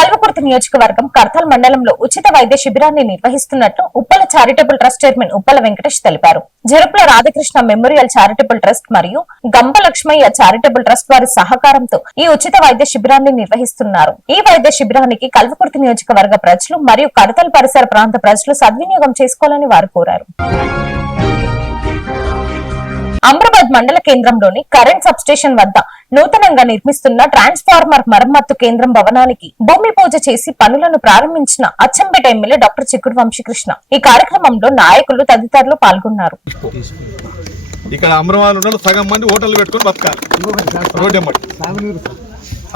కల్వకుర్తి నియోజకవర్గం కర్తల్ మండలంలో ఉచిత వైద్య శిబిరాన్ని నిర్వహిస్తున్నట్లు Uppala charitable trust chairman Uppala Venkatesh తెలిపారు. Jarupula Radhakrishna memorial charitable trust మరియు గంప లక్ష్మయ్య చారిటబుల్ ట్రస్ట్ వారి సహకారంతో ఈ ఉచిత వైద్య శిబిరాన్ని నిర్వహిస్తున్నారు. ఈ వైద్య శిబిరానికి కల్వకుర్తి నియోజకవర్గ ప్రజలు మరియు కడతల్ పరిసర ప్రాంత ప్రజలు సద్వినియోగం చేసుకోవాలని వారు కోరారు. అమ్రాబాద్ మండల కేంద్రంలోని కరెంట్ సబ్స్టేషన్ వద్ద నూతనంగా నిర్మిస్తున్న ట్రాన్స్ఫార్మర్ మరమ్మత్తు కేంద్రం భవనానికి భూమి పూజ చేసి పనులను ప్రారంభించిన అచ్చంపేట ఎమ్మెల్యే డాక్టర్ చిక్కుడు వంశీకృష్ణ. ఈ కార్యక్రమంలో నాయకులు తదితరులు పాల్గొన్నారు. ఇక్కడ అమరవాళ్ళు సగం మంది హోటల్ పెట్టుకుని బతకాలి. రోడ్డు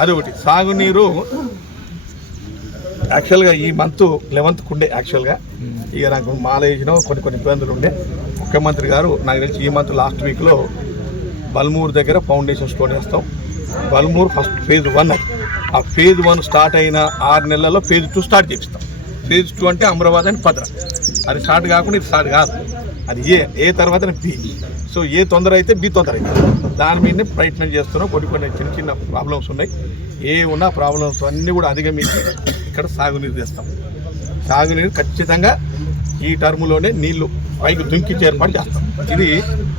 అదొకటి. సాగునీరు యాక్చువల్గా ఈ మంత్ లెవెన్త్కి ఉండే యాక్చువల్గా ఇక నాకు మాల వేసిన కొన్ని కొన్ని ఇబ్బందులు ఉండే. ముఖ్యమంత్రి గారు నాకు తెలిసి ఈ మంత్ లాస్ట్ వీక్లో బల్మూర్ దగ్గర ఫౌండేషన్ స్టోర్ చేస్తాం. బల్మూర్ ఫస్ట్ ఫేజ్ వన్ ఆ ఫేజ్ వన్ స్టార్ట్ అయిన ఆరు నెలల్లో ఫేజ్ టూ స్టార్ట్ చేపిస్తాం. ఫేజ్ టూ అంటే అమరాబాద్ అని భద్ర అది స్టార్ట్ కాకుండా ఇది స్టార్ట్ కాదు. అది ఏ ఏ తర్వాత బి సో ఏ తొందర అయితే బి తొందర అయితే. దాని మీదనే ప్రయత్నం చేస్తున్నాం. కొన్ని కొన్ని చిన్న చిన్న ప్రాబ్లమ్స్ ఉన్నాయి. ఏ ఉన్న ప్రాబ్లమ్స్ అన్నీ కూడా అధిగమించి ఇక్కడ సాగునీరు తెస్తాం. సాగునీరు ఖచ్చితంగా ఈ టర్మ్లోనే నీళ్ళు పైకి దుంకించి ఏర్పాటు చేస్తాం. ఇది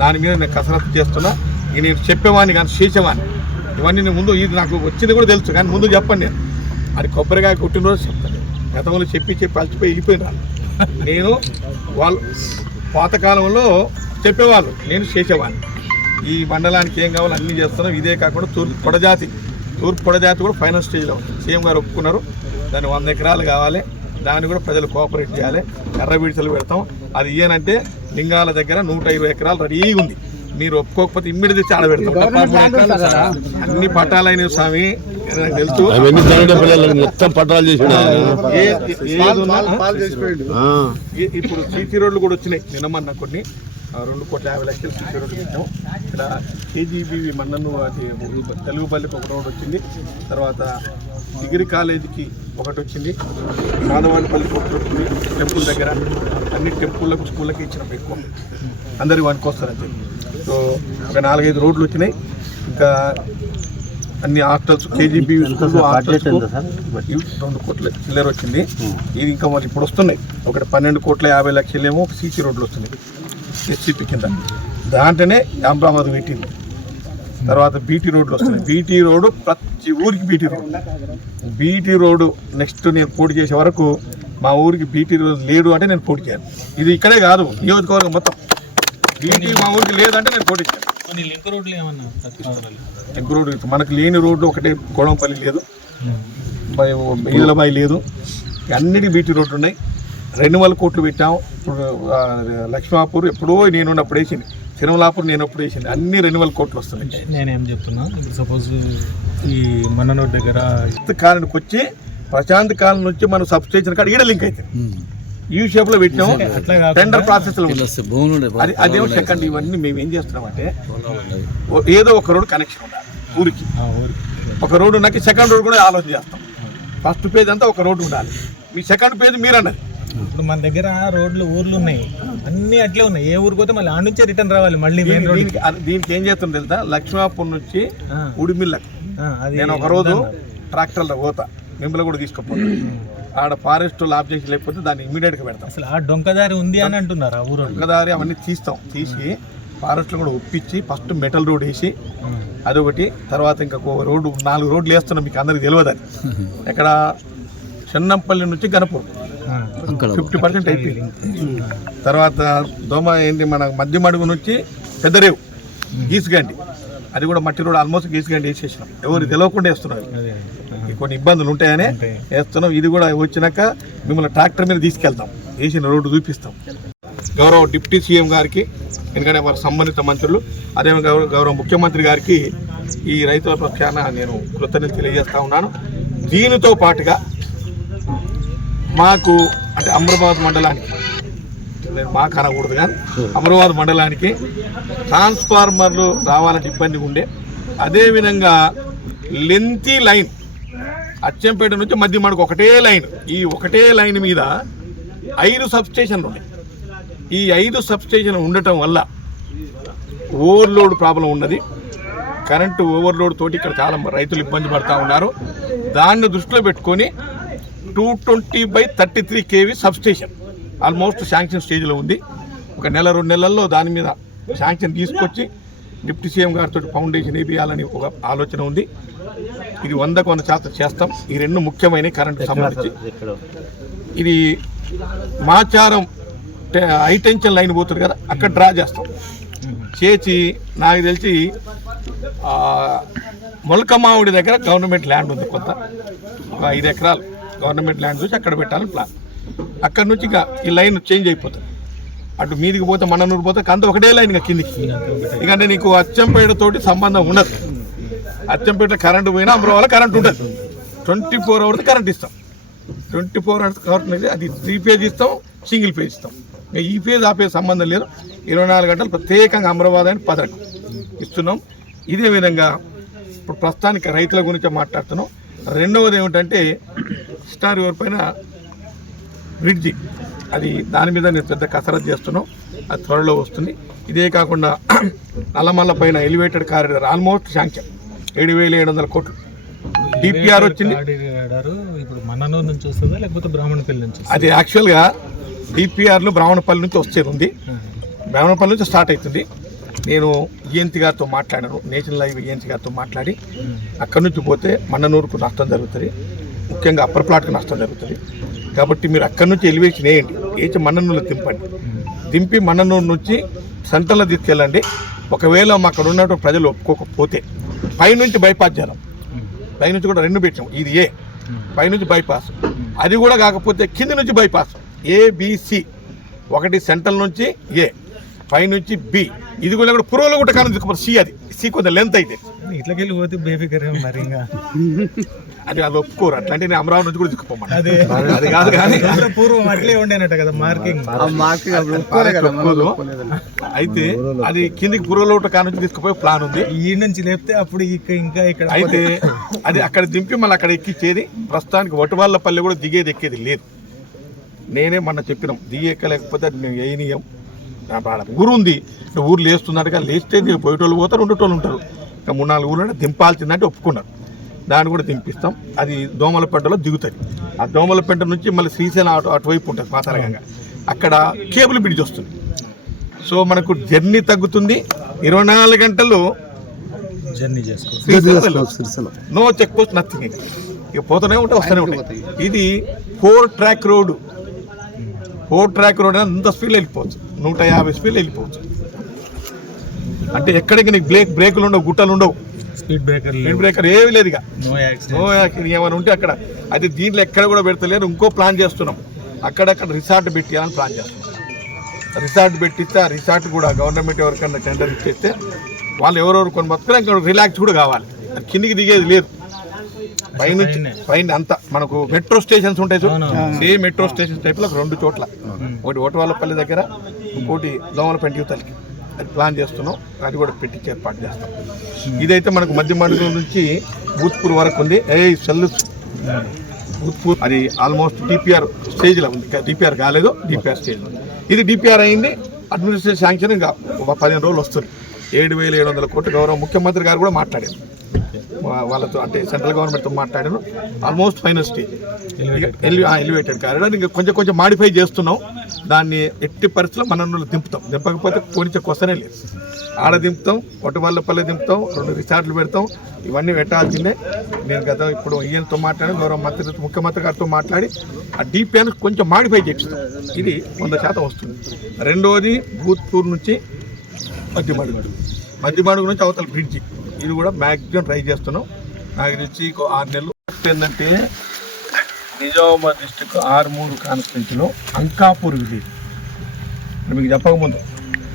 దాని మీద నేను కసరత్తు చేస్తున్నా. ఇది నేను చెప్పేవాడిని కానీ చేసేవాడిని ఇవన్నీ నేను ముందు ఇది నాకు వచ్చింది కూడా తెలుసు కానీ ముందు చెప్పండి నేను. అది కొబ్బరికాయ కొట్టినరోజు చెప్తాను. గతంలో చెప్పి చెప్పి అలసిపోయి వెళ్ళిపోయినాను నేను వాళ్ళు పాతకాలంలో చెప్పేవాళ్ళు నేను చేసేవాడిని ఈ మండలానికి ఏం కావాలో అన్నీ చేస్తున్నాం. ఇదే కాకుండా తూర్పు పొడజాతి తూర్పు పొడజాతి కూడా ఫైనల్ స్టేజ్లో ఉంది. సీఎం గారు ఒప్పుకున్నారు. దాన్ని వంద ఎకరాలు కావాలి. దాన్ని కూడా ప్రజలు కోఆపరేట్ చేయాలి. ఎర్ర బీడ్చలు పెడతాం. అది ఇయ్యనంటే లింగాల దగ్గర నూట ఇరవై ఎకరాలు రెడీగా ఉంది. మీరు ఒప్పుకోకపోతే ఇమ్మీడియట్ తెచ్చి ఆడ పెడతాం. అన్ని పట్టాలైనవి స్వామి. తెలుసు. మొత్తం పట్టాలు చేసి ఇప్పుడు సీసీ రోడ్లు కూడా వచ్చినాయి. నిన్నమన్న కొన్ని. రెండు కోట్ల యాభై లక్షలు రోడ్లు పెట్టాం. ఇక్కడ కేజీబీవి మన్నను అది తెలుగు పల్లికి ఒక రోడ్ వచ్చింది. తర్వాత డిగ్రీ కాలేజీకి ఒకటి వచ్చింది. మాధవాడిపల్లికి ఒకటి వచ్చింది టెంపుల్ దగ్గర అన్ని టెంపుల్లకు స్కూళ్ళకి ఇచ్చినాం ఎక్కువ. అందరికి వస్తారంటే సో ఒక నాలుగైదు రోడ్లు వచ్చినాయి. ఇంకా అన్ని హాస్టల్స్ కేజీబీ రెండు కోట్ల చిల్లర వచ్చింది. ఇది ఇంకా మరి ఇప్పుడు వస్తున్నాయి. ఒకటి పన్నెండు కోట్ల యాభై లక్షలేమో ఒక సీసీ రోడ్లు వస్తున్నాయి. ఎస్సీపీ కింద దాంట్లోనే అమరాబాద్ పెట్టింది. తర్వాత బీటీ రోడ్లు వస్తున్నాయి. బీటీ రోడ్డు ప్రతి ఊరికి BT road BT road next నేను పోటీ చేసే వరకు మా ఊరికి బీటీ రోడ్ లేడు అంటే నేను పోటీ చేయాలి. ఇది ఇక్కడే కాదు నియోజకవర్గం మొత్తం. బీటీ మా ఊరికి లేదంటే నేను పోటీ చేయాలి. కొన్ని లింక్ రోడ్లు ఏమన్నా ప్రతిపాదనలు లింక్ రోడ్డు మనకు లేని రోడ్డు ఒకటే గోడంపల్లి లేదు. ఈదలబాయి లేదు. అన్నిటి బీటీ రోడ్లు ఉన్నాయి. రెండు వందల కోట్లు పెట్టాం ఇప్పుడు లక్ష్మాపూర్ ఎప్పుడో నేను ఉన్నప్పుడు వేసింది. తిరుమలాపూర్ నేను ఎప్పుడు వేసింది. అన్ని రెండు వందల కోట్లు వస్తున్నాయి. నేనేం చెప్తున్నా? ఇప్పుడు సపోజ్ ఈ మన్ననూరు దగ్గర ప్రశాంత్ కాలనీకి వచ్చి ప్రశాంత్ కాలనీ నుంచి మనం సబ్ స్టేషన్ కాడ ఈడ లింక్ అవుతుంది ఈ షేప్లో పెట్టాం టెండర్ ప్రాసెస్లో. ఉంది. అది అదేమో సెకండ్ ఇవన్నీ మేము ఏం చేస్తున్నామంటే ఓ- ఏదో ఒక రోడ్ కనెక్షన్ ఉండాలి ఊరికి. ఆ ఊరికి. ఒక రోడ్డు నాకు సెకండ్ రోడ్ కూడా ఆలోచన చేస్తాం. ఫస్ట్ పేజ్ అంతా ఒక రోడ్డు ఉండాలి. మీ సెకండ్ పేజ్ మీరు అన్నది ఇప్పుడు మన దగ్గర రోడ్లు ఊర్లు ఉన్నాయి. అన్ని అట్లే ఉన్నాయి. ఏ ఊరికి పోతే మళ్ళీ ఆ నుంచే రిటర్న్ రావాలి. మళ్ళీ మెయిన్ దీనికి- రోడ్ దీనికి ఏం చేస్తుంది తెలుసా? లక్ష్మాపూర్ నుంచి. ఉడిమిళ్ళకు అది నేను ఒక రోజు ట్రాక్టర్లో పోతా. మిమ్మల్ని కూడా తీసుకుపోతా. ఆడ ఫారెస్ట్ లాప్ చేసి లేకపోతే దాన్ని ఇమీడియట్గా పెడతాం. అసలు ఆ డొంకదారి ఉంది అని అంటున్నారు ఆ ఊరు ఒకదారి అవన్నీ తీస్తాం. తీసి ఫారెస్ట్లో కూడా ఒప్పించి ఫస్ట్ మెటల్ రోడ్ వేసి అదొకటి తర్వాత ఇంకా రోడ్డు నాలుగు రోడ్లు వేస్తున్నాం మీకు అందరికి తెలియదు అది. ఎక్కడ? చెన్నంపల్లి నుంచి గణపూర్. ఫిఫ్టీ పర్సెంట్ అయిపోయింది. తర్వాత దోమ ఏంటి మన మధ్య మడుగు నుంచి పెద్దరేవు గీసుగండి అది కూడా మట్టి రోడ్ ఆల్మోస్ట్ గీసుగండి వేసేసినాం. ఎవరు తెలియకుండా వేస్తున్నారు. కొన్ని ఇబ్బందులు ఉంటాయని ఉంటాయి. వేస్తున్నాం. ఇది కూడా వచ్చినాక మిమ్మల్ని ట్రాక్టర్ మీద తీసుకెళ్తాం. వేసిన రోడ్డు చూపిస్తాం. గౌరవ డిప్యూటీ సీఎం గారికి ఎందుకంటే వారి సంబంధిత మంత్రులు అదే గౌరవ గౌరవ ముఖ్యమంత్రి గారికి ఈ రైతుల పక్షాన నేను కృతజ్ఞత తెలియజేస్తా ఉన్నాను. దీనితో పాటుగా మాకు అంటే అమరాబాద్ మండలానికి నేను మా కనకూడదు కానీ అమరాబాద్ మండలానికి ట్రాన్స్ఫార్మర్లు రావాలంటే ఇబ్బంది ఉండే. అదేవిధంగా లెంతీ లైన్ అచ్చంపేట నుంచి మధ్య మనకు ఒకటే లైన్ ఈ ఒకటే లైన్ మీద ఐదు సబ్స్టేషన్లు ఉన్నాయి. ఈ ఐదు సబ్స్టేషన్ ఉండటం వల్ల ఓవర్లోడ్ ప్రాబ్లం ఉన్నది. కరెంటు ఓవర్లోడ్ తోటి ఇక్కడ చాలా రైతులు ఇబ్బంది పడుతూ ఉన్నారు. దాన్ని దృష్టిలో పెట్టుకొని two twenty by thirty three KV substation. Almost sanction స్టేజ్లో ఉంది. ఒక నెల రెండు నెలల్లో దాని మీద శాంక్షన్ తీసుకొచ్చి డిప్యూటీ సీఎం గారితో ఫౌండేషన్ వేయాలని ఒక ఆలోచన ఉంది. ఇది వందకు వంద శాతం చేస్తాం. ఈ రెండు ముఖ్యమైన కరెంటు సంబంధించి. ఇది మాచారం హై టెన్షన్ లైన్ పోతుంది కదా అక్కడ డ్రా చేస్తాం. చేసి నాకు తెలిసి మొలకమావిడి దగ్గర గవర్నమెంట్ ల్యాండ్ ఉంది కొంత. ఒక ఐదు ఎకరాలు. గవర్నమెంట్ ల్యాండ్ చూసి అక్కడ పెట్టాలని ప్లాన్ అక్కడ నుంచి ఇక ఈ లైన్ చేంజ్ అయిపోతుంది. అటు మీదికి పోతే మన్ననూరు పోతే అంత ఒకటే లైన్ ఇక కిందికి. ఎందుకంటే నీకు అచ్చంపేటతోటి సంబంధం ఉండదు. అచ్చంపేట కరెంటు పోయినా అమరావతి కరెంట్ ఉండదు. ట్వంటీ ఫోర్ అవర్స్ కరెంట్ ఇస్తాం. ట్వంటీ ఫోర్ అవర్స్ కరెంట్ అనేది అది త్రీ పేజ్ ఇస్తాం సింగిల్ పేజ్ ఇస్తాం. ఈ పేజ్ ఆ పేజ్ సంబంధం లేదు. ఇరవై నాలుగు గంటలు ప్రత్యేకంగా అమరావతి అని పథకం ఇస్తున్నాం. ఇదే విధంగా ఇప్పుడు ప్రస్తుతానికి రైతుల గురించి మాట్లాడుతున్నాం. రెండవది ఏమిటంటే స్టార్ రివర్ పైన బ్రిడ్జి అది దాని మీద నేను పెద్ద కసరత్ చేస్తున్నాం అది త్వరలో వస్తుంది. ఇదే కాకుండా నల్లమల్ల పైన ఎలివేటెడ్ కారిడార్ ఆల్మోస్ట్ శాంక్షన్. ఏడు వేల ఏడు వందల కోట్లు. డిపిఆర్ వచ్చింది. ఇప్పుడు మన్ననూరు నుంచి వస్తుందా లేకపోతే బ్రాహ్మణపల్లి నుంచి? అది యాక్చువల్గా డిపిఆర్లు బ్రాహ్మణపల్లి నుంచి వచ్చేది ఉంది. బ్రాహ్మణపల్లి నుంచి స్టార్ట్ అవుతుంది. నేను ఈఎన్టీ గారితో మాట్లాడాను. నేషనల్ లైవ్ ఈఎన్టీ గారితో మాట్లాడి అక్కడి నుంచి పోతే మన్ననూరుకు నష్టం జరుగుతుంది. ముఖ్యంగా అప్పర్ ప్లాట్కి నష్టం జరుగుతుంది. కాబట్టి మీరు అక్కడి నుంచి ఎలివేషన్ వేయండి. వేసి మన్ననూరులో దింపండి. దింపి మన్ననూరు నుంచి సెంటర్లో తీసుకెళ్ళండి. ఒకవేళ మా అక్కడ ఉన్నటువంటి ప్రజలు ఒప్పుకోకపోతే పైనుంచి బైపాస్ చేద్దాం పైనుంచి కూడా రెండు పెట్టాం ఇది ఏ? పైనుంచి బైపాస్. అది కూడా కాకపోతే కింది నుంచి బైపాస్. ఏబిసి ఒకటి సెంట్రల్ నుంచి ఏ? పైనుంచి బి. ఇది కూడా కూడా పురోలో కూడా కానీ సి అది. సి కొంత లెంత్ అయితే. ఇట్లకి వెళ్ళి పోతే బేబీ కరే మరి ఇంకా. అది అది ఒప్పుకోరు. అట్లాంటి నేను అమరావతి నుంచి కూడా దిక్కుపోమన్నా అది. కాదు కానీ. పూర్వం అట్లే ఉండేనట కదా మార్కింగ్ అయితే అది కిందికి పురోలోట కాడ నుంచి తీసుకుపోయే ప్లాన్ ఉంది. ఈ నుంచి లేపితే అప్పుడు ఇక ఇంకా ఇక్కడ అయితే అది అక్కడ దింపి మళ్ళీ అక్కడ ఎక్కిచ్చేది. ప్రస్తుతానికి వటువాళ్ళ పల్లె కూడా దిగేది ఎక్కేది లేదు. నేనే మొన్న చెప్పినాం. దిగి ఎక్కలేకపోతే అది మేము వేయనీయం ఊరు ఉంది ఊరు లేస్తున్నట్టుగా లేస్తే దిగి పోయేటోళ్ళు పోతారు ఉండేటోళ్ళు ఉంటారు. ఇంకా మూడు నాలుగు ఊళ్ళో దింపాల్సిందంటే ఒప్పుకున్నారు. దాన్ని కూడా దింపిస్తాం. అది దోమలపెంటలో దిగుతుంది. ఆ దోమలపెంట నుంచి మళ్ళీ శ్రీశైలం అటు అటువైపు ఉంటుంది పాతాళగంగా. అక్కడ కేబుల్ బ్రిడ్జ్ వస్తుంది. సో మనకు జర్నీ తగ్గుతుంది. ఇరవై నాలుగు గంటలు జర్నీ చేసుకో శ్రీశైలం వెళ్ళొచ్చు. No check post nothing. ఇక పోతూనే ఉంటాయి వస్తూనే ఉంటాయి. ఇది four track road four track road అంత స్పీడ్ వెళ్ళిపోవచ్చు. నూట యాభై స్పీడ్ వెళ్ళిపోవచ్చు. అంటే ఎక్కడికి నీకు బ్రేక్ బ్రేకులు ఉండవు గుట్టలు ఉండవు. స్పీడ్ బ్రేకర్ స్పీడ్ బ్రేకర్ ఏవి లేదు ఇక. నో యాక్సిడెంట్ నో యాక్సిడెంట్ ఏమైనా ఉంటే అక్కడ. అయితే దీంట్లో ఎక్కడ కూడా పెడతలేరు ఇంకో ప్లాన్ చేస్తున్నాం. అక్కడక్కడ రిసార్ట్ పెట్టాలని ప్లాన్ చేస్తున్నాం. రిసార్ట్ పెట్టిస్తే ఆ రిసార్ట్ కూడా గవర్నమెంట్ ఎవరికైనా టెండర్ ఇచ్చేస్తే వాళ్ళు ఎవరెవరు కొన్ని బతుకుని ఇంకా రిలాక్స్ కూడా కావాలి. కిందికి దిగేది లేదు. పైనుంచి పైన. అంతా మనకు మెట్రో స్టేషన్స్ ఉంటాయి సేమ్ మెట్రో స్టేషన్ టైప్లో రెండు చోట్ల. ఒకటి ఓటవాళ్ళపల్లి దగ్గర ఇంకోటి దోమలపెంట యువతలకి. అది ప్లాన్ చేస్తున్నాం. అది కూడా పెట్టించి ఏర్పాటు చేస్తాం. ఇదైతే మనకు మధ్య మండలం నుంచి భూత్పూర్ వరకు ఉంది. ఏ సెల్లు భూత్పూర్ అది ఆల్మోస్ట్ డిపిఆర్ స్టేజ్లో ఉంది. డిపిఆర్ కాలేదు డిపిఆర్ స్టేజ్ ఇది డిపిఆర్ అయింది అడ్మినిస్ట్రేషన్ శాంక్షన్ ఇంకా ఒక పదిహేను రోజులు వస్తుంది. ఏడు వేల ఏడు వందల కోట్లు గౌరవ ముఖ్యమంత్రి గారు కూడా మాట్లాడారు. వాళ్ళతో అంటే సెంట్రల్ గవర్నమెంట్తో మాట్లాడాను. Almost final stage. Elevated corridor ఇంకా కొంచెం కొంచెం మాడిఫై చేస్తున్నాం. దాన్ని ఎట్టి పరిస్థితుల్లో మన దింపుతాం. దింపకపోతే పోనిచ్చే వస్తూనే లేదు. ఆడ దింపుతాం ఒట్టువల్లపల్లి దింపుతాం రెండు రిసార్ట్లు పెడతాం. ఇవన్నీ పెట్టాల్సిందే. నేను గత ఇప్పుడు ఈయనతో మాట్లాడి గౌరవ మంత్రి ముఖ్యమంత్రి గారితో మాట్లాడి ఆ డిపిఎన్ కొంచెం మాడిఫై చేపిస్తాం. ఇది వంద శాతం వస్తుంది. రెండవది భూత్పూర్ నుంచి మధ్యమడుగు. మధ్యమడుగు నుంచి అవతల బ్రిడ్జి ఇది కూడా మ్యాక్సిమం ట్రై చేస్తున్నాం. నాకు తెలిసి ఆరు నెలలు. ఏంటంటే నిజామాబాద్ డిస్టిక్ ఆరుమూరు కాన్స్టిట్యూన్సీలో అంకాపూర్ విలేజ్ మీకు చెప్పకముందు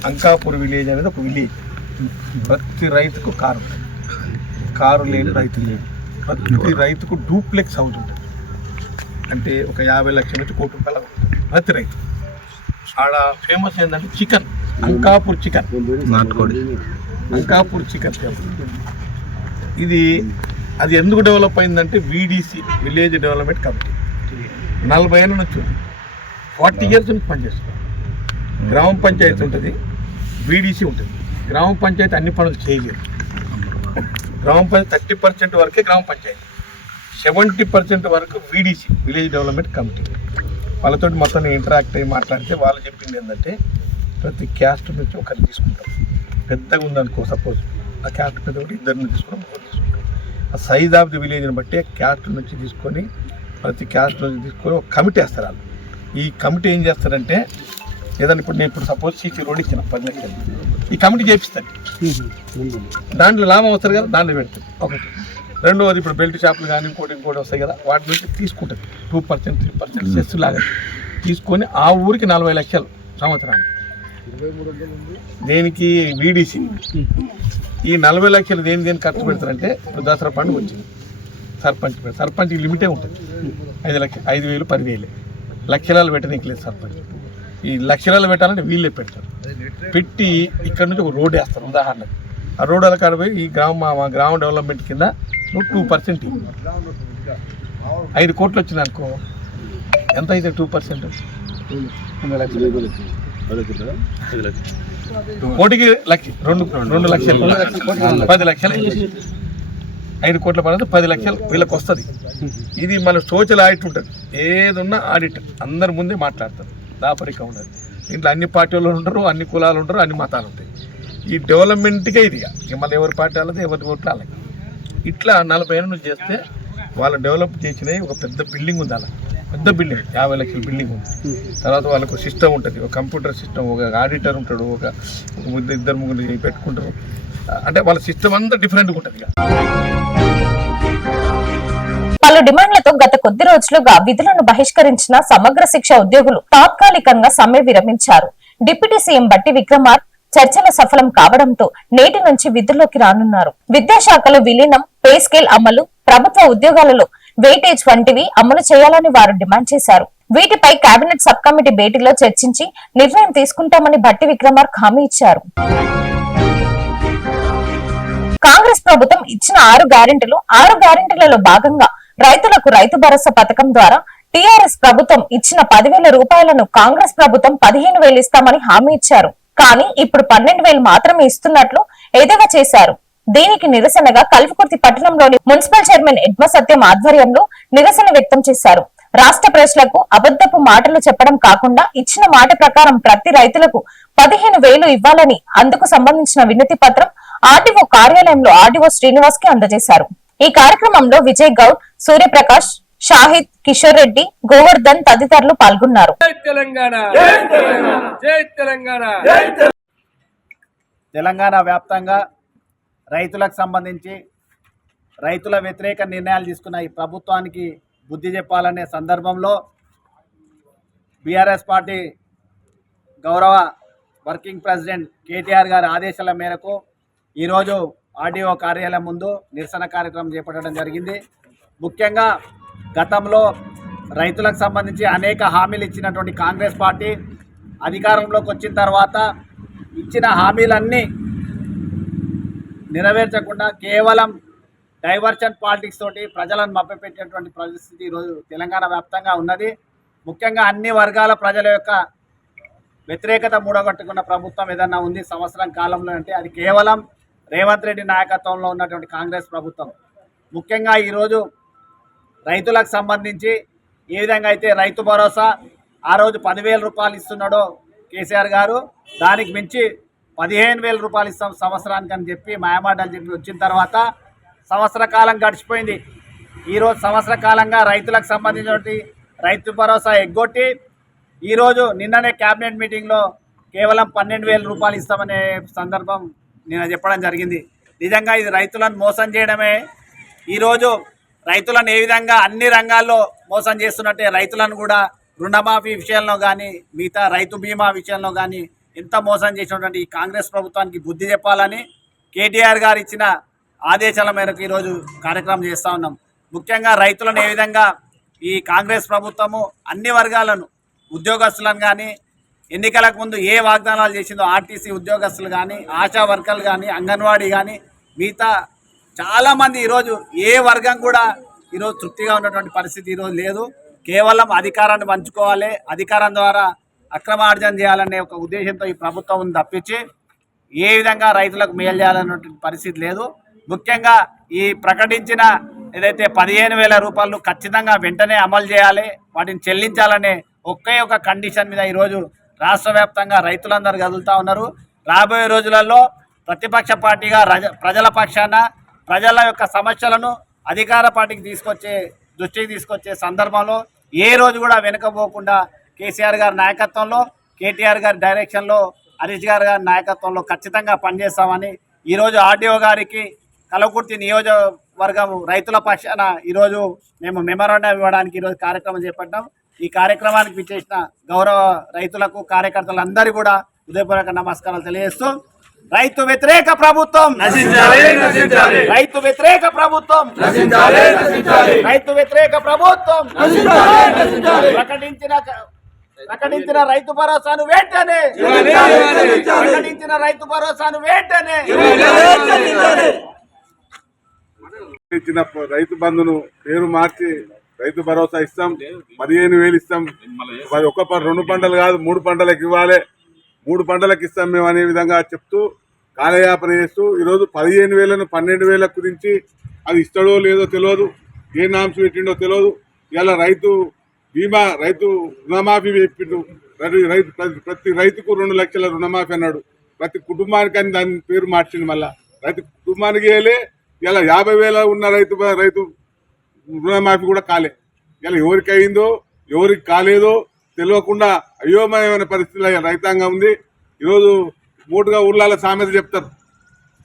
అంకాపూర్ విలేజ్ అనేది ఒక విలేజ్ ప్రతి రైతుకు కారు కారు లేని రైతు లేదు ప్రతి రైతుకు డూప్లెక్స్ హౌస్ ఉంటుంది. అంటే ఒక యాభై లక్షల నుంచి కోటి రూపాయల ప్రతి రైతు. ఆడ ఫేమస్ ఏంటంటే చికెన్ అంకాపూర్ చికెన్. నాటుకోడి. అంకాపూర్ చికెన్ ఇది అది ఎందుకు డెవలప్ అయిందంటే వీడిసి విలేజ్ డెవలప్మెంట్ కమిటీ. నలభై ఏళ్ళ నుంచి ఫార్టీ ఇయర్స్ నుంచి పనిచేస్తుంది. గ్రామ పంచాయతీ ఉంటుంది వీడిసి ఉంటుంది. గ్రామ పంచాయతీ అన్ని పనులు చేయలేదు. గ్రామ పంచాయతీ థర్టీ పర్సెంట్ వరకే గ్రామ పంచాయతీ. సెవెంటీ పర్సెంట్ వరకు వీడిసి విలేజ్ డెవలప్మెంట్ కమిటీ. వాళ్ళతో మొత్తం ఇంటరాక్ట్ అయ్యి మాట్లాడితే వాళ్ళు చెప్పింది ఏంటంటే ప్రతి క్యాస్ట్ నుంచి ఒకరిని తీసుకుంటాం. పెద్దగా ఉందనుకో సపోజ్ ఆ క్యాస్ట్ పెద్ద ఒకటి ఇద్దరిని తీసుకుని ముగ్గురు తీసుకుంటాం. ఆ సైజ్ ఆఫ్ ది విలేజ్ని బట్టి క్యాస్ట్ నుంచి తీసుకొని ప్రతి క్యాస్ట్ నుంచి తీసుకొని ఒక కమిటీ వేస్తారు వాళ్ళు. ఈ కమిటీ ఏం చేస్తారంటే ఏదైనా ఇప్పుడు నేను ఇప్పుడు సపోజ్ సీసీ రోడ్ ఇచ్చిన పది లక్షలు. ఈ కమిటీ చేపిస్తాను దాంట్లో లాభం వస్తారు కదా దాంట్లో పెడుతుంది ఒకటి రెండవది ఇప్పుడు బెల్ట్ షాపులు కానీ ఇంకోటి ఇంకోటి వస్తాయి కదా వాటి నుంచి తీసుకుంటుంది two percent three percent cess లాగా తీసుకొని ఆ ఊరికి నలభై లక్షలు సంవత్సరానికి. దేనికి? వీడిసి. ఈ నలభై లక్షలు దేని దేని ఖర్చు పెడతారంటే ఇప్పుడు దసరా పండుగ వచ్చింది. సర్పంచ్ సర్పంచ్ లిమిటే ఉంటుంది. ఐదు లక్ష ఐదు వేలు పదివేలు లక్షలాలు పెట్టడానికి లేదు సర్పంచ్. ఈ లక్షలాలు పెట్టాలంటే వీళ్ళే పెడతారు. పెట్టి ఇక్కడ నుంచి ఒక రోడ్ వేస్తారు. ఉదాహరణకు ఆ రోడ్ అలా కాడ పోయి ఈ గ్రామ మా గ్రామ డెవలప్మెంట్ కింద నువ్వు టూ పర్సెంట్ ఐదు కోట్లు వచ్చింది అనుకో ఎంత అయితే టూ పర్సెంట్? కోటికి లక్ష రెండు రెండు లక్షలు. పది లక్షలు. ఐదు కోట్ల పడితే పది లక్షలు వీళ్ళకి వస్తుంది ఇది మన సోషల్ ఆడిట్ ఉంటుంది. ఏదున్నా ఆడిట్. అందరి ముందే మాట్లాడతారు. దాపరిక ఉండదు. ఇంట్లో అన్ని పార్టీలు ఉంటారు అన్ని కులాలు ఉంటారు అన్ని మతాలు ఉంటాయి. ఈ డెవలప్మెంట్కే ఇది మళ్ళీ ఎవరి పార్టీ వాళ్ళది ఎవరి ఓట్లు వాళ్ళకి ఇట్లా నలభై ఏళ్ళ నుంచి చేస్తే వాళ్ళు డెవలప్ చేసినవి ఒక పెద్ద బిల్డింగ్ ఉంది అలా పెద్ద బిల్డింగ్ యాభై లక్షల బిల్డింగ్ ఉంది. తర్వాత వాళ్ళకు సిస్టమ్ ఉంటుంది. ఒక కంప్యూటర్ సిస్టమ్ ఒక ఆడిటర్ ఉంటాడు ఒక ఒక ఇద్దరు ముగ్గురు పెట్టుకుంటారు. అంటే వాళ్ళ సిస్టమ్ అంతా డిఫరెంట్గా ఉంటుంది ఇక. పలు డిమాండ్లతో గత కొద్ది రోజులుగా విధులను బహిష్కరించిన సమగ్ర శిక్ష ఉద్యోగులు తాత్కాలికంగా సమ్మె విరమించారు. డిప్యూటీ సీఎం బట్టి విక్రమార్ చర్చలు సఫలం కావడంతో నేటి నుంచి విధుల్లోకి రానున్నారు. విద్యాశాఖలో విలీనం పే స్కేల్ అమలు ప్రభుత్వ ఉద్యోగాలలో వెయిటేజ్ వంటివి అమలు చేయాలని వారు డిమాండ్ చేశారు. వీటిపై కేబినెట్ సబ్ కమిటీ భేటీలో చర్చించి నిర్ణయం తీసుకుంటామని భట్టి విక్రమార్ హామీ ఇచ్చారు. కాంగ్రెస్ ప్రభుత్వం ఇచ్చిన ఆరు గ్యారెంటీలు ఆరు గ్యారెంటీలలో భాగంగా రైతులకు రైతు భరోసా పథకం ద్వారా టీఆర్ఎస్ ప్రభుత్వం ఇచ్చిన పదివేల రూపాయలను కాంగ్రెస్ ప్రభుత్వం పదిహేను వేలు ఇస్తామని హామీ ఇచ్చారు. కానీ ఇప్పుడు పన్నెండు వేలు మాత్రమే ఇస్తున్నట్లు ఎదవ చేశారు. దీనికి నిరసనగా కల్వకుర్తి పట్టణంలోని మున్సిపల్ చైర్మన్ ఎడ్మ సత్యం ఆధ్వర్యంలో నిరసన వ్యక్తం చేశారు. రాష్ట్ర ప్రజలకు అబద్ధపు మాటలు చెప్పడం కాకుండా ఇచ్చిన మాట ప్రకారం ప్రతి రైతులకు పదిహేను వేలు ఇవ్వాలని అందుకు సంబంధించిన వినతి పత్రం ఆర్డీఓ కార్యాలయంలో ఆర్డీఓ శ్రీనివాస్కి అందజేశారు. ఈ కార్యక్రమంలో విజయ్ గౌడ్ సూర్యప్రకాష్ షాహిద్ కిషోర్ రెడ్డి గోవర్ధన్ తదితరులు పాల్గొన్నారు. తెలంగాణ వ్యాప్తంగా రైతులకు సంబంధించి రైతుల వ్యతిరేక నిర్ణయాలు తీసుకున్న ఈ ప్రభుత్వానికి బుద్ధి చెప్పాలనే సందర్భంలో బీఆర్ఎస్ పార్టీ గౌరవ వర్కింగ్ ప్రెసిడెంట్ కేటీఆర్ గారి ఆదేశాల మేరకు ఈరోజు ఆర్డీఓ కార్యాలయం ముందు నిరసన కార్యక్రమం చేపట్టడం జరిగింది. ముఖ్యంగా గతంలో రైతులకు సంబంధించి అనేక హామీలు ఇచ్చినటువంటి కాంగ్రెస్ పార్టీ అధికారంలోకి వచ్చిన తర్వాత ఇచ్చిన హామీలన్నీ నెరవేర్చకుండా కేవలం డైవర్షన్ పాలిటిక్స్ తోటి ప్రజలను మభ్యపెట్టేటువంటి పరిస్థితి ఈరోజు తెలంగాణ వ్యాప్తంగా ఉన్నది. ముఖ్యంగా అన్ని వర్గాల ప్రజల యొక్క వ్యతిరేకత మూడగట్టుకున్న ప్రభుత్వం ఏదన్నా ఉంది సంవత్సరం కాలంలో అంటే అది కేవలం రేవంత్ రెడ్డి నాయకత్వంలో ఉన్నటువంటి కాంగ్రెస్ ప్రభుత్వం. ముఖ్యంగా ఈరోజు రైతులకు సంబంధించి ఏ విధంగా అయితే రైతు భరోసా ఆ రోజు పదివేల రూపాయలు ఇస్తున్నాడో కేసీఆర్ గారు దానికి మించి పదిహేను వేల రూపాయలు ఇస్తాం సంవత్సరానికి అని చెప్పి మాయమాటలు చెప్పి వచ్చిన తర్వాత సంవత్సర కాలం గడిచిపోయింది. ఈరోజు సంవత్సర కాలంగా రైతులకు సంబంధించినటువంటి రైతు భరోసా ఎగ్గొట్టి ఈరోజు నిన్ననే క్యాబినెట్ మీటింగ్లో కేవలం పన్నెండు వేల రూపాయలు ఇస్తామనే సందర్భం నేను చెప్పడం జరిగింది. నిజంగా ఇది రైతులను మోసం చేయడమే. ఈరోజు రైతులను ఏ విధంగా అన్ని రంగాల్లో మోసం చేస్తున్నట్టే రైతులను కూడా రుణమాఫీ విషయంలో కానీ మిగతా రైతు బీమా విషయంలో కానీ ఎంత మోసం చేసినటువంటి ఈ కాంగ్రెస్ ప్రభుత్వానికి బుద్ధి చెప్పాలని కేటీఆర్ గారు ఇచ్చిన ఆదేశాల మేరకు ఈరోజు కార్యక్రమం చేస్తూ ఉన్నాం. ముఖ్యంగా రైతులను ఏ విధంగా ఈ కాంగ్రెస్ ప్రభుత్వము అన్ని వర్గాలను ఉద్యోగస్తులను కానీ ఎన్నికలకు ముందు ఏ వాగ్దానాలు చేసిందో ఆర్టీసీ ఉద్యోగస్తులు కానీ ఆశా వర్కర్లు కానీ అంగన్వాడీ కానీ మిగతా చాలామంది ఈరోజు ఏ వర్గం కూడా ఈరోజు తృప్తిగా ఉన్నటువంటి పరిస్థితి ఈరోజు లేదు. కేవలం అధికారాన్ని పంచుకోవాలి. అధికారం ద్వారా అక్రమార్జన చేయాలనే ఒక ఉద్దేశంతో ఈ ప్రభుత్వం తప్పించి ఏ విధంగా రైతులకు మేలు చేయాలన్నటువంటి పరిస్థితి లేదు. ముఖ్యంగా ఈ ప్రకటించిన ఏదైతే పదిహేను వేల రూపాయలు ఖచ్చితంగా వెంటనే అమలు చేయాలి వాటిని చెల్లించాలనే ఒకే ఒక కండిషన్ మీద ఈరోజు రాష్ట్ర వ్యాప్తంగా రైతులందరూ కదులుతూ ఉన్నారు. రాబోయే రోజులలో ప్రతిపక్ష పార్టీగా రజ- ప్రజల పక్షాన ప్రజల యొక్క సమస్యలను అధికార పార్టీకి తీసుకొచ్చే దృష్టికి తీసుకొచ్చే సందర్భంలో ఏ రోజు కూడా వెనుకపోకుండా కేసీఆర్ గారి నాయకత్వంలో కేటీఆర్ గారి డైరెక్షన్లో హరీష్ గారి గారి నాయకత్వంలో ఖచ్చితంగా పనిచేస్తామని ఈరోజు ఆర్డీఓ గారికి కలకుర్తి నియోజకవర్గం రైతుల పక్షాన ఈరోజు మేము మెమరాండం ఇవ్వడానికి ఈరోజు కార్యక్రమం చేపట్టాం. ఈ కార్యక్రమానికి విచ్చేసిన గౌరవ రైతులకు కార్యకర్తలందరూ కూడా హృదయపూర్వక నమస్కారాలు తెలియజేస్తూ రైతు వ్యతిరేక ప్రభుత్వం! రైతు వ్యతిరేక ప్రభుత్వం! రైతు వ్యతిరేక ప్రభుత్వం! ప్రకటించిన ప్రకటించిన రైతు భరోసాను వెంటనే. ప్రకటించిన రైతు భరోసాను వెంటనే. ఇచ్చిన రైతు బంధును పేరు మార్చి రైతు భరోసా ఇస్తాం పదిహేను వేలు ఇస్తాం. మరి ఒక ప- రెండు పంటలు కాదు మూడు పంటలకు ఇవ్వాలి. మూడు పంటలకు ఇస్తాం మేము అనే విధంగా చెప్తూ కాలయాపన చేస్తూ ఈరోజు పదిహేను వేలను పన్నెండు వేలకు గురించి అది ఇస్తాడో లేదో తెలియదు ఏ నామ్స్ పెట్టిండో తెలియదు. ఇలా రైతు బీమా రైతు రుణమాఫీ చెప్పిండు రైతు ప్రతి- ప్రతి రైతుకు రెండు లక్షల రుణమాఫీ అన్నాడు. ప్రతి కుటుంబానికి అని దాని పేరు మార్చింది మళ్ళా. రైతు కుటుంబానికి వెళ్ళే ఇలా యాభై వేల ఉన్న రైతు రైతు రుణమాఫీ కూడా కాలే. ఇలా ఎవరికి అయిందో ఎవరికి కాలేదో తెలియకుండా అయోమయమైన పరిస్థితులు రైతాంగం ఉంది. ఈరోజు మూటుగా ఊర్లాల సామెత చెప్తారు.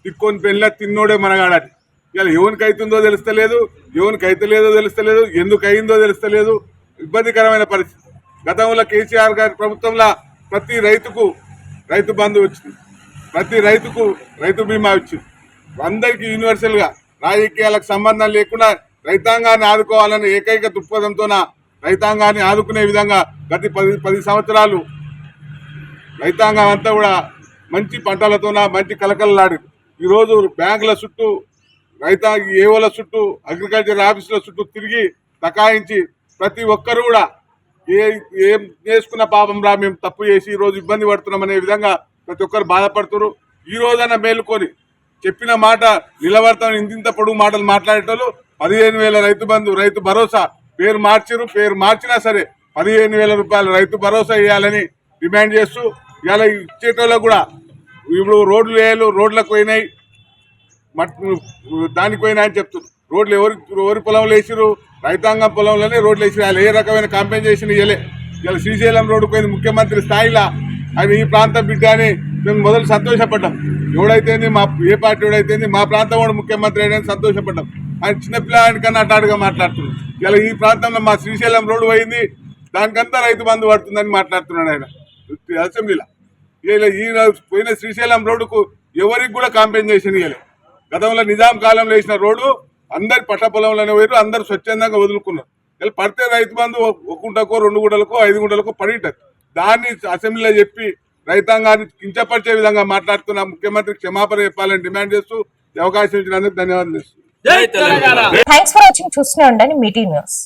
తిక్కొని పెళ్ళ తిన్నోడే మనగాడని ఇలా ఎవరికి అవుతుందో తెలుస్తలేదు ఎవరికి అవుతలేదో తెలుస్తలేదు ఎందుకు అయిందో తెలుస్తలేదు. ఇబ్బందికరమైన పరిస్థితి. గతంలో కేసీఆర్ గారి ప్రభుత్వంలో ప్రతి రైతుకు రైతు బంధు వచ్చింది. ప్రతి రైతుకు రైతు బీమా వచ్చింది. అందరికీ యూనివర్సల్గా రాజకీయాలకు సంబంధం లేకుండా రైతాంగాన్ని ఆదుకోవాలనే ఏకైక దృక్పథంతోన రైతాంగాన్ని ఆదుకునే విధంగా గత పది పది సంవత్సరాలు రైతాంగం అంతా కూడా మంచి పంటలతోన మంచి కలకలలాడి ఈరోజు బ్యాంకుల చుట్టూ రైతా ఏవోల చుట్టూ అగ్రికల్చర్ ఆఫీసుల చుట్టూ తిరిగి తకాయించి ప్రతి ఒక్కరు కూడా ఏ ఏం చేసుకున్న పాపం రా మేము తప్పు చేసి ఈ రోజు ఇబ్బంది పడుతున్నాం అనే విధంగా ప్రతి ఒక్కరు బాధపడుతున్నారు ఈ రోజైనా మేలుకొని చెప్పిన మాట నిలబడతాం ఇంతింత పొడుగు మాటలు మాట్లాడేటోళ్ళు పదిహేను వేల రైతు బంధు రైతు భరోసా పేరు మార్చిరు పేరు మార్చినా సరే పదిహేను వేల రూపాయలు రైతు భరోసా ఇవ్వాలని డిమాండ్ చేస్తూ ఇలా ఇచ్చేటోళ్ళకు కూడా ఇప్పుడు రోడ్లు వేయాలి రోడ్లకు పోయినాయి మట్ దానికి పోయినాయని చెప్తున్నారు. రోడ్లు ఎవరి ఎవరి పొలంలో వేసిరు రైతాంగం పొలంలోనే రోడ్లు వేసిరు వాళ్ళు ఏ రకమైన కాంపెన్సేషన్ ఇవ్వలే ఇలా శ్రీశైలం రోడ్డు పోయింది ముఖ్యమంత్రి స్థాయిలో. ఆయన ఈ ప్రాంతం బిడ్డ అని మేము మొదలు సంతోషపడ్డాం. ఎవడైతేంది మా ఏ పార్టీ ఎవడైతేంది మా ప్రాంతం వాడు ముఖ్యమంత్రి అయినా సంతోషపడ్డాం. ఆయన చిన్నపిల్లాడి కన్నా అటాడుగా మాట్లాడుతున్నాడు. ఇలా ఈ ప్రాంతంలో మా శ్రీశైలం రోడ్డు పోయింది. దానికంతా రైతు బంధు పడుతుందని మాట్లాడుతున్నాడు ఆయన. అసెంబ్లీలో. ఇలా ఈ పోయిన శ్రీశైలం రోడ్డుకు ఎవరికి కూడా కాంపెన్సేషన్ ఇవ్వలేదు గతంలో నిజాం కాలంలో వేసిన రోడ్డు అందరి పట్ట పొలంలోనే పోయారు అందరు స్వచ్ఛందంగా వదులుకున్నారు. ఇలా పడితే రైతు బంధు ఒక గుంటకో రెండు గుంటలకో ఐదు గుంటలకో పడిటది. దాన్ని అసెంబ్లీలో చెప్పి రైతాంగాన్ని కించపరిచే విధంగా మాట్లాడుతున్న ముఖ్యమంత్రి క్షమాపణ చెప్పాలని డిమాండ్ చేస్తూ అవకాశం ఇచ్చినందుకు ధన్యవాదాలు థ్యాంక్స్ ఫర్ వాచింగ్ చూస్తూనే ఉండండి మీటీ న్యూస్.